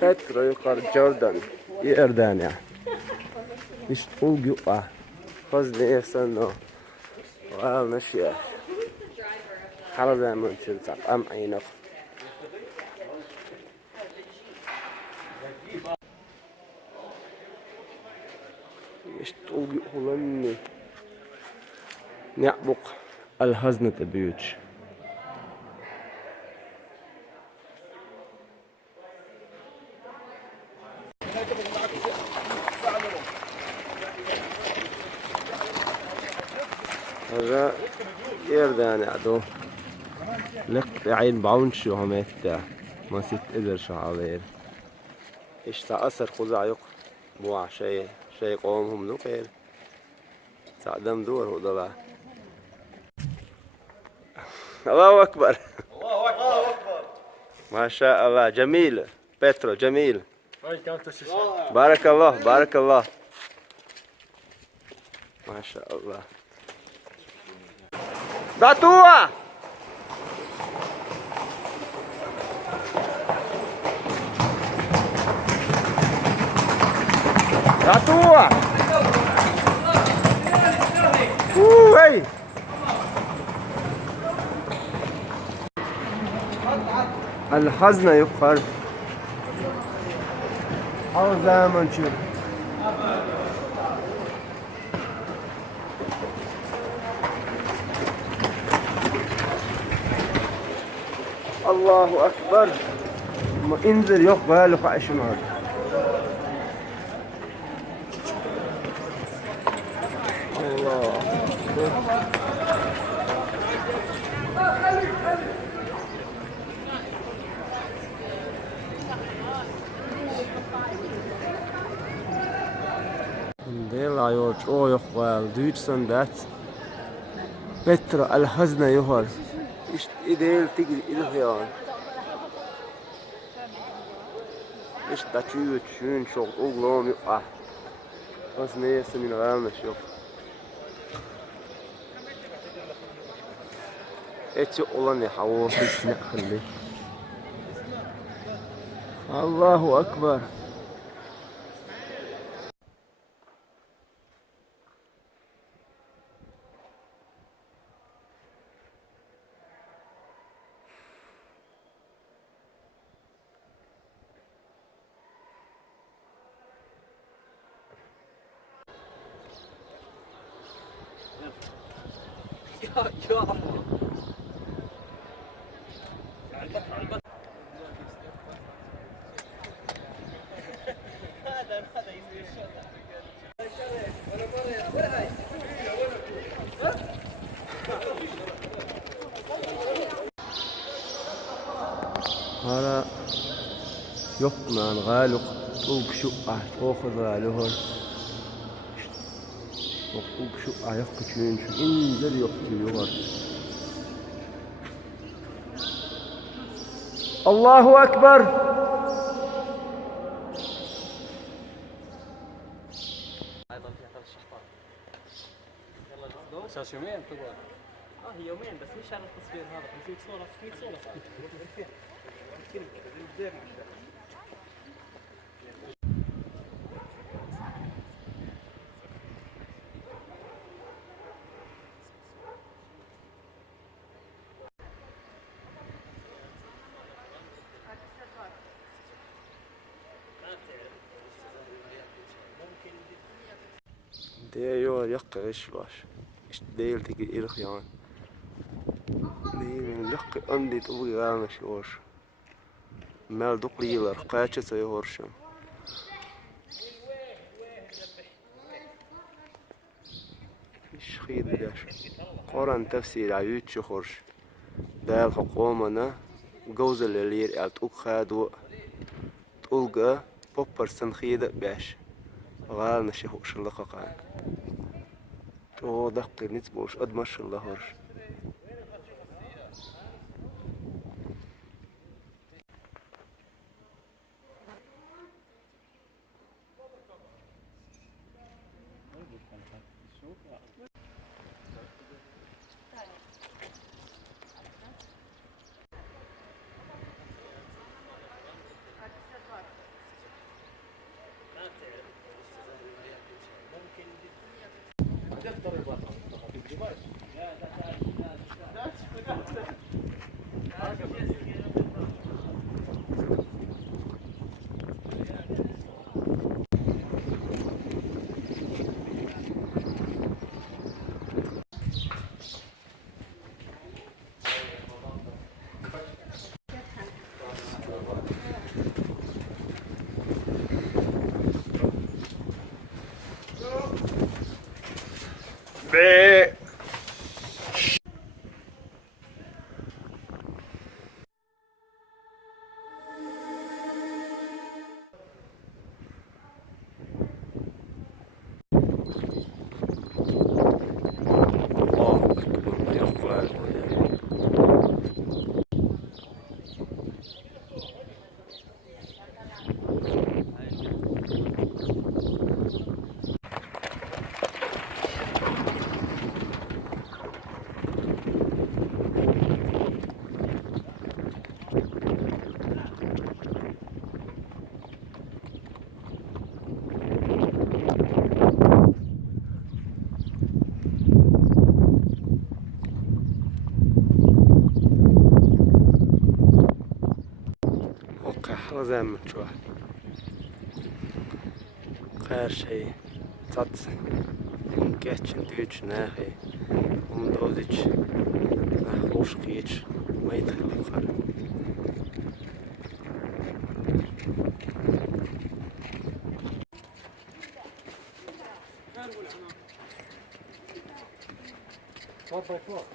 Petra yukarı Jordan, Iordania. İşte o güpa. Fazla yesen o. ومشي حرز من شلتك أم عينك يشتغل هولني نعبق الحزن تبيوت هذا إيرداني عدو لك عين بعون شو هميتا ما ست إذر شعالير إيش تأثر خزعيق بوع شيء قومهم نقير تعدم دور هو ضلع الله أكبر الله أكبر ما شاء الله جميل بيترو جميل بارك الله بارك الله ما شاء الله داتوا داتوا هاي الحزن يقهر أو زمن شو الله أكبر ما انزل يقبل له عشمار الله ديلا يورج او يقبل دويتسن دات بترا الحزن يهر İşte ideal tigri ilhyan. İşte taçıyor çün çok oğlum yok ah. As neyse min vermiş yok. Eti olan ne hava sesini khali. Allahu Ekber. يا هذا يقمان غالق طوق شقة تأخذ غالهن طوق شقة يقتلون شو إنزل يقتلون الله أكبر اساس يومين تقعد هي يومين بس مش على التصوير هذا 500 صورة 600 صورة ديو يقش باش ديل تيجي إلخيان ديل لق أندي تبغي غامش يورش مال دقليلر قاتش سيهورشم إيش خيد داش قرن تفسير عيوت شخورش دال حكومنا جوز الليل ألتوك خادو تلقى بوبرسن خيد باش غال نشهوش اللقاقان تو دقي نتبوش أدمش اللهرش второй батон. Ты понимаешь? Be. زي ما تشوف خير شيء تص كاتشن دوتش ناخي ومدوزيتش نخوش قيتش ما يدخل خير What by what?